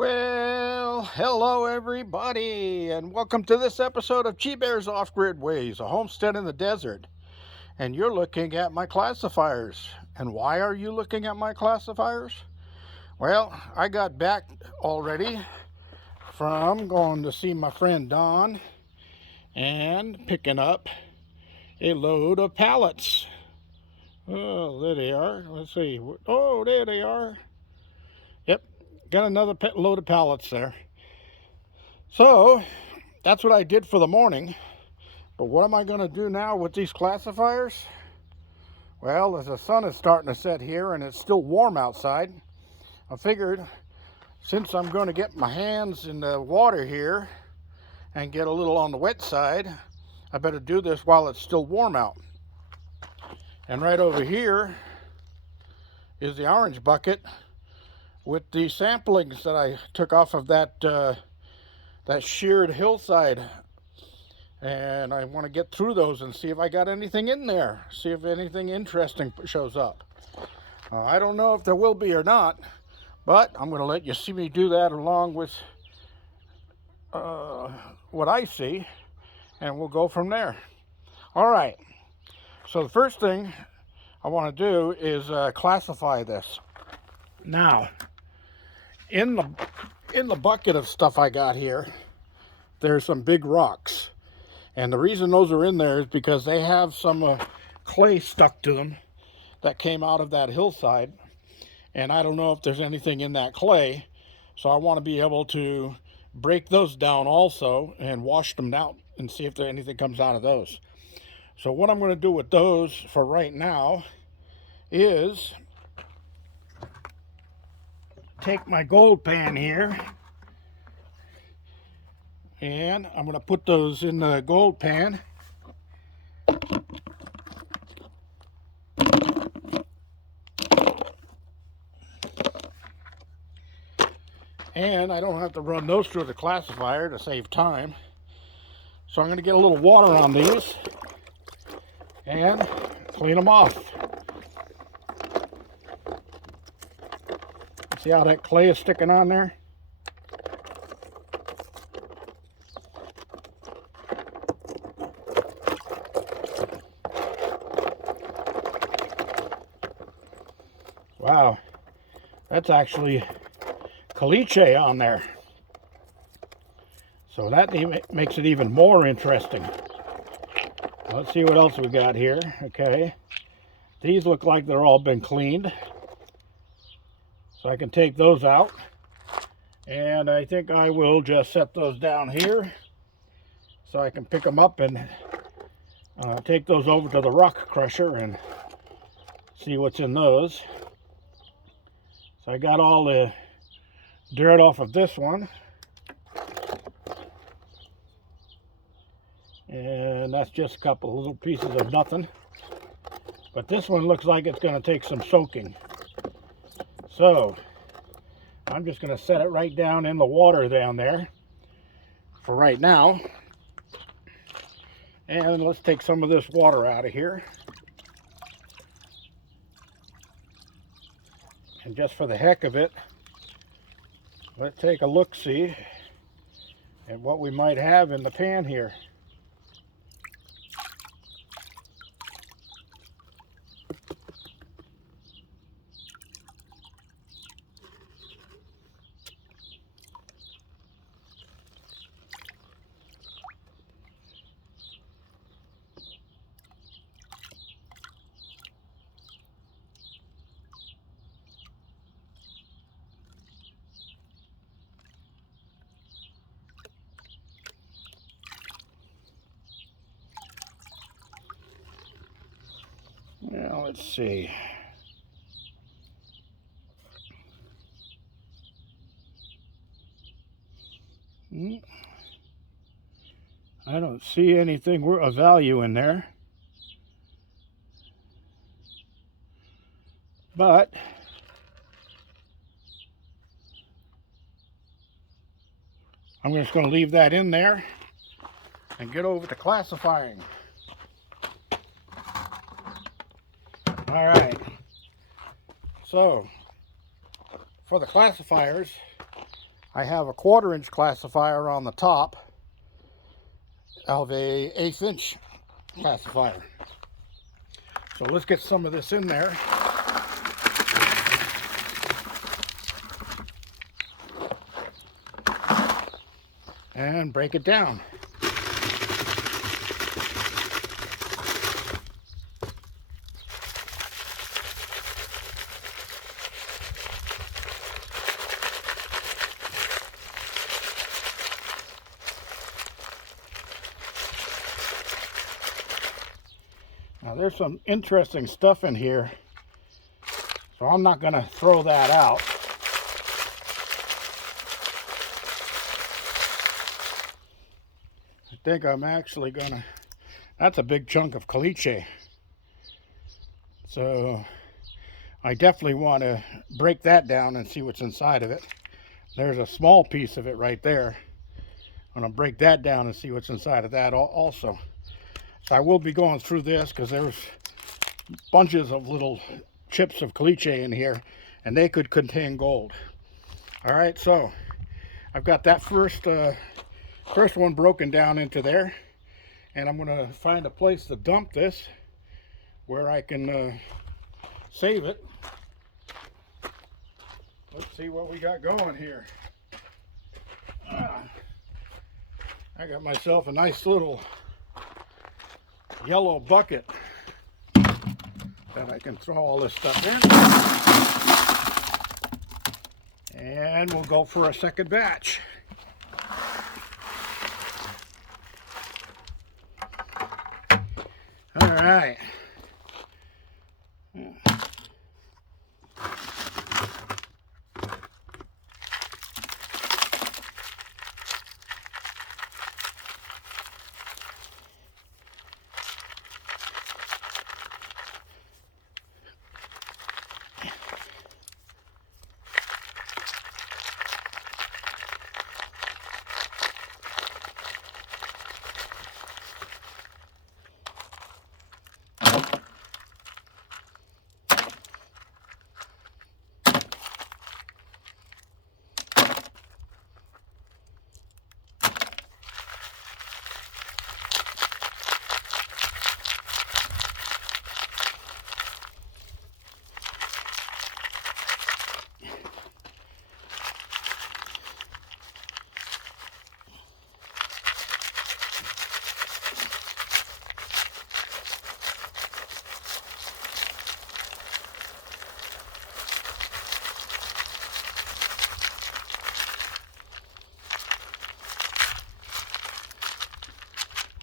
Well, hello everybody, and welcome to this episode of Chi Bear's Off Grid Ways, a homestead in the desert. And you're looking at my classifiers. And why are you looking at my classifiers? Well, I got back already from going to see my friend Don and picking up a load of pallets. Oh, there they are. Let's see. Oh, there they are. Yep, got another load of pallets there. So, that's what I did for the morning. But what am I going to do now with these classifiers? Well, as the sun is starting to set here and it's still warm outside, I figured since I'm going to get my hands in the water here and get a little on the wet side, I better do this while it's still warm out. And right over here is the orange bucket with the samplings that I took off of that sheared hillside. And I want to get through those and see if I got anything in there, see if anything interesting shows up. I don't know if there will be or not, but I'm going to let you see me do that along with what I see, and we'll go from there. All right, so the first thing I want to do is classify this. Now, in the bucket of stuff I got here, there's some big rocks. And the reason those are in there is because they have some clay stuck to them that came out of that hillside. And I don't know if there's anything in that clay. So I want to be able to break those down also and wash them out and see if anything comes out of those. So what I'm going to do with those for right now is take my gold pan here. And I'm going to put those in the gold pan. And I don't have to run those through the classifier to save time. So I'm going to get a little water on these and clean them off. See how that clay is sticking on there? Wow, that's actually caliche on there. So that makes it even more interesting. Let's see what else we got here. Okay, these look like they're all been cleaned. So I can take those out. And I think I will just set those down here so I can pick them up and take those over to the rock crusher and see what's in those. So I got all the dirt off of this one. And that's just a couple of little pieces of nothing. But this one looks like it's going to take some soaking. So I'm just going to set it right down in the water down there for right now. And let's take some of this water out of here. And just for the heck of it, let's take a look-see at what we might have in the pan here. Now let's see. I don't see anything of value in there. But I'm just going to leave that in there and get over to classifying. All right. So for the classifiers, I have a 1/4 inch classifier on the top of a 1/8 inch classifier. So let's get some of this in there. And break it down. Now there's some interesting stuff in here, so I'm not going to throw that out. I think I'm actually going to, that's a big chunk of caliche. So I definitely want to break that down and see what's inside of it. There's a small piece of it right there. I'm going to break that down and see what's inside of that also. So I will be going through this because there's bunches of little chips of caliche in here, and they could contain gold. All right, so I've got that first one broken down into there, and I'm going to find a place to dump this where I can save it. Let's see what we got going here. I got myself a nice little yellow bucket that I can throw all this stuff in. And we'll go for a second batch. All right.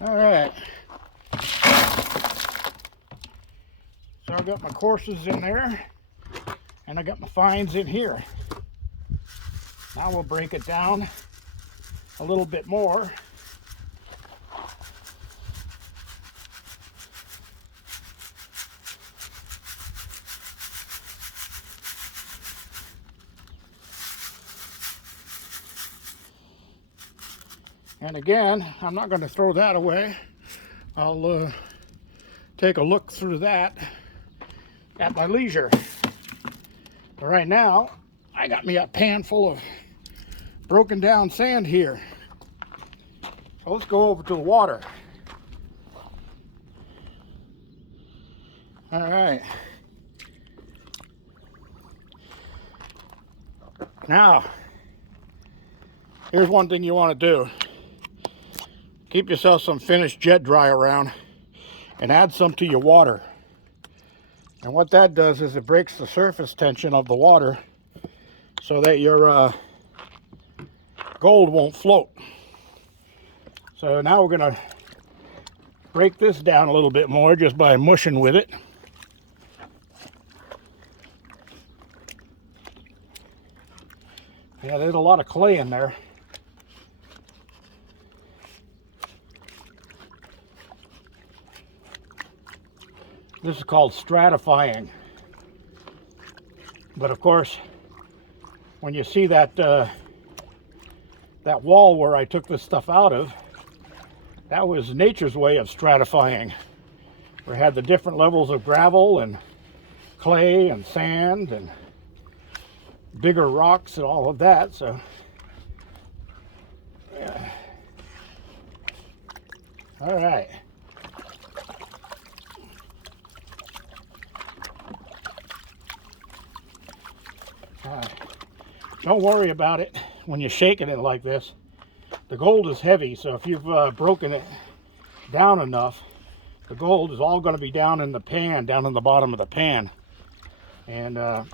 All right, so I got my courses in there, and I got my fines in here. Now we'll break it down a little bit more. And again, I'm not going to throw that away. I'll take a look through that at my leisure. But right now, I got me a pan full of broken down sand here. So let's go over to the water. All right. Now, here's one thing you want to do. Keep yourself some finished jet dry around and add some to your water. And what that does is it breaks the surface tension of the water so that your gold won't float. So now we're going to break this down a little bit more just by mushing with it. Yeah, there's a lot of clay in there. This is called stratifying. But of course, when you see that that wall where I took this stuff out of, that was nature's way of stratifying. We had the different levels of gravel and clay and sand and bigger rocks and all of that. So All right. Don't worry about it when you're shaking it like this. The gold is heavy, so if you've broken it down enough, the gold is all going to be down in the pan, down in the bottom of the pan. And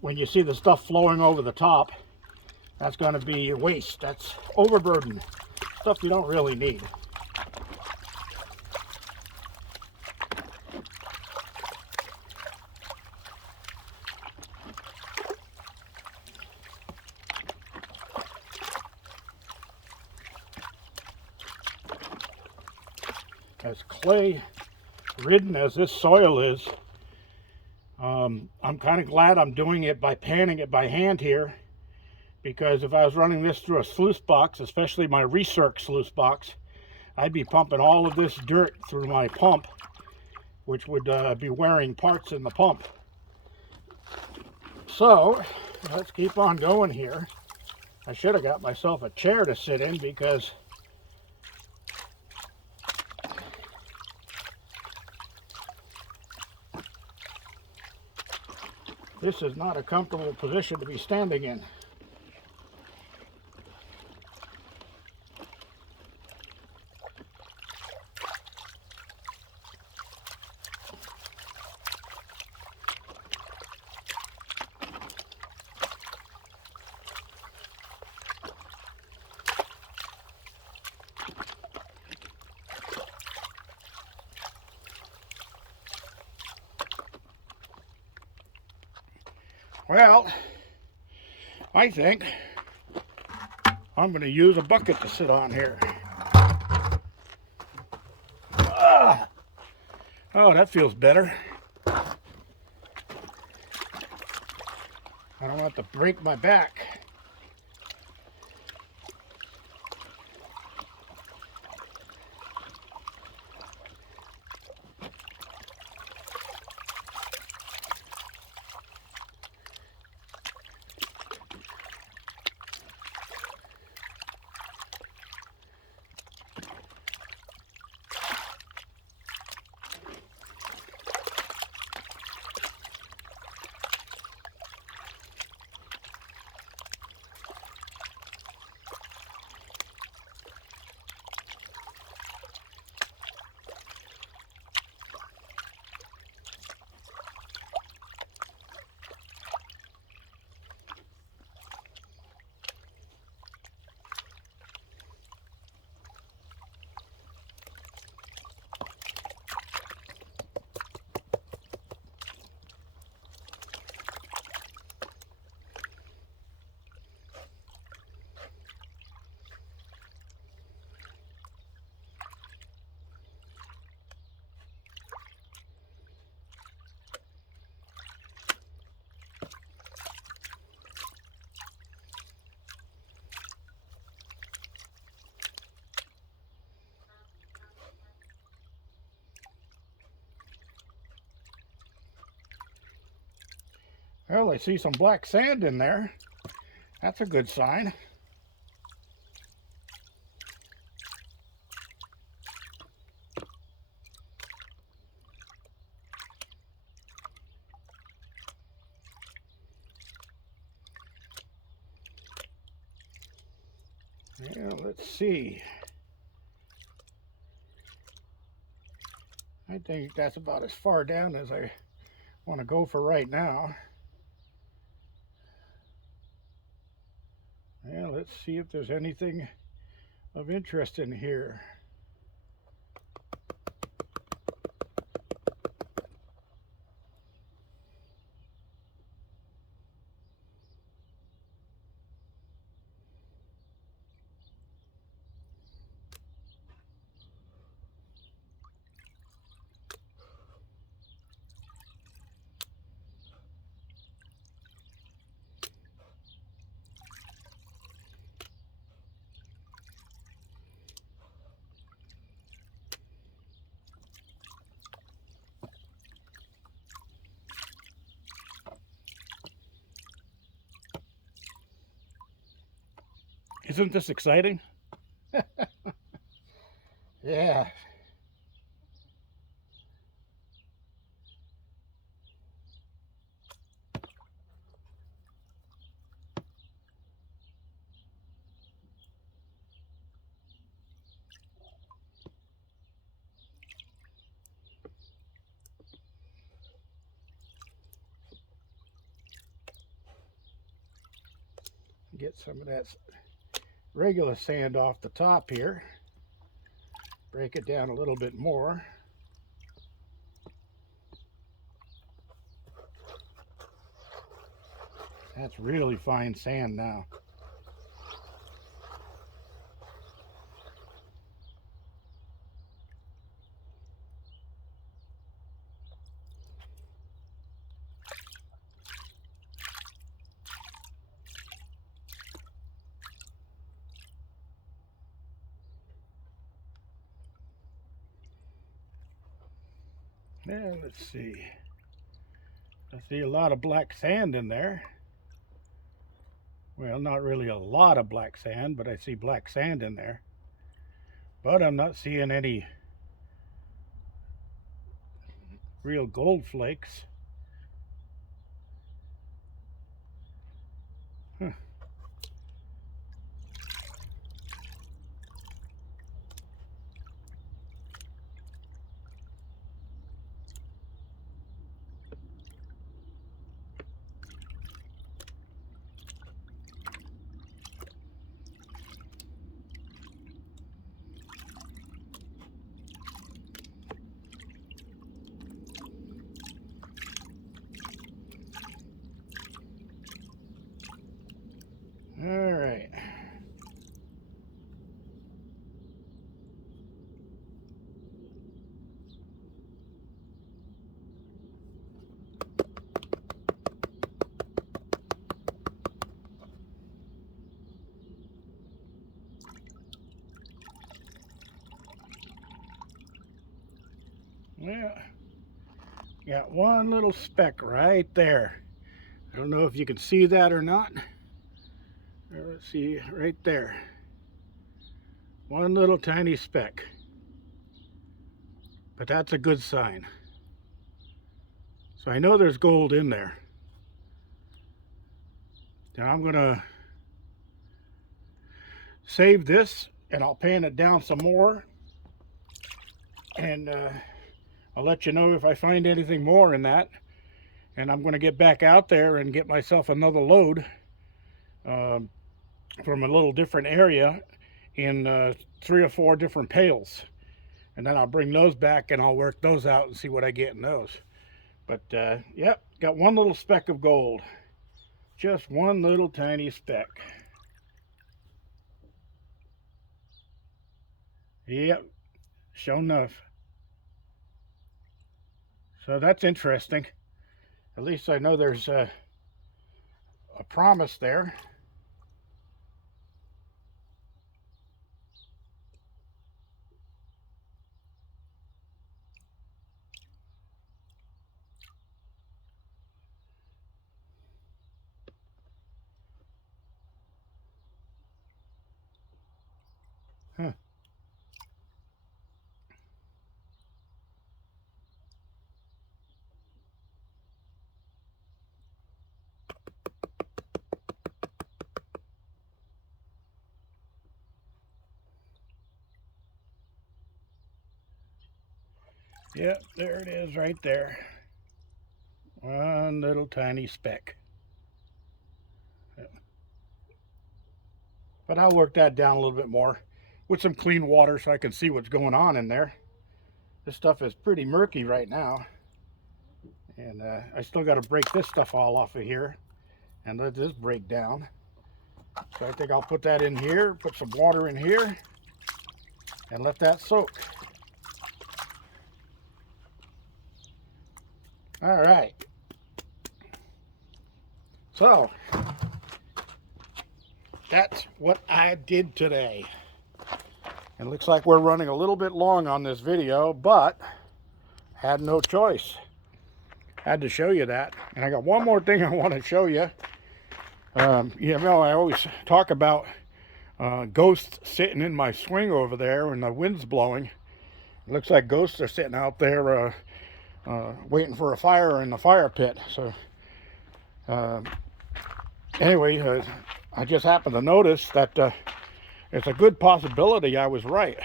when you see the stuff flowing over the top, that's going to be waste. That's overburden, stuff you don't really need. As clay ridden as this soil is, I'm kind of glad I'm doing it by panning it by hand here, because if I was running this through a sluice box, especially my Recirc sluice box, I'd be pumping all of this dirt through my pump, which would be wearing parts in the pump. So let's keep on going here. I should have got myself a chair to sit in, because this is not a comfortable position to be standing in. Well, I think I'm going to use a bucket to sit on here. Oh, that feels better. I don't have to break my back. Well, I see some black sand in there. That's a good sign. Yeah, let's see. I think that's about as far down as I want to go for right now. Yeah, let's see if there's anything of interest in here. Isn't this exciting? Yeah. Get some of that regular sand off the top here. Break it down a little bit more. That's really fine sand now. Now let's see. I see a lot of black sand in there. Well, not really a lot of black sand, but I see black sand in there. But I'm not seeing any real gold flakes. Huh. All right. Well, got one little speck right there. I don't know if you can see that or not. Let's see, right there. One little tiny speck. But that's a good sign. So I know there's gold in there. Now I'm gonna save this and I'll pan it down some more. And I'll let you know if I find anything more in that. And I'm going to get back out there and get myself another load from a little different area in 3 or 4 different pails. And then I'll bring those back and I'll work those out and see what I get in those. But yep, got one little speck of gold. Just one little tiny speck. Yep, sure enough. So that's interesting. At least I know there's a promise there. Huh. Yep, there it is right there. One little tiny speck. Yep. But I'll work that down a little bit more with some clean water so I can see what's going on in there. This stuff is pretty murky right now. And I still got to break this stuff all off of here and let this break down. So I think I'll put that in here, put some water in here, and let that soak. All right. So that's what I did today. It looks like we're running a little bit long on this video, but had no choice. Had to show you that. And I got one more thing I want to show you. You know, I always talk about Ghost sitting in my swing over there and the wind's blowing. It looks like ghosts are sitting out there waiting for a fire in the fire pit. So anyway, I just happened to notice that it's a good possibility I was right,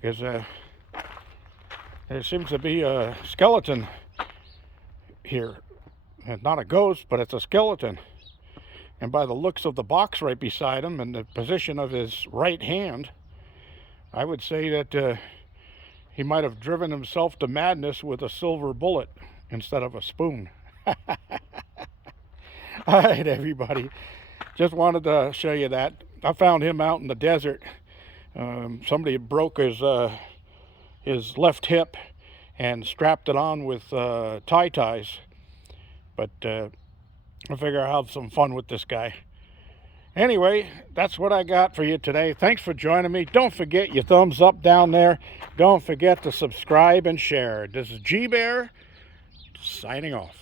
because there seems to be a skeleton here. It's not a ghost, but it's a skeleton. And by the looks of the box right beside him and the position of his right hand, I would say that he might have driven himself to madness with a silver bullet instead of a spoon. All right, everybody. Just wanted to show you that. I found him out in the desert. Somebody broke his left hip and strapped it on with tie ties. But I figure I'll have some fun with this guy. Anyway, that's what I got for you today. Thanks for joining me. Don't forget your thumbs up down there. Don't forget to subscribe and share. This is G Bear signing off.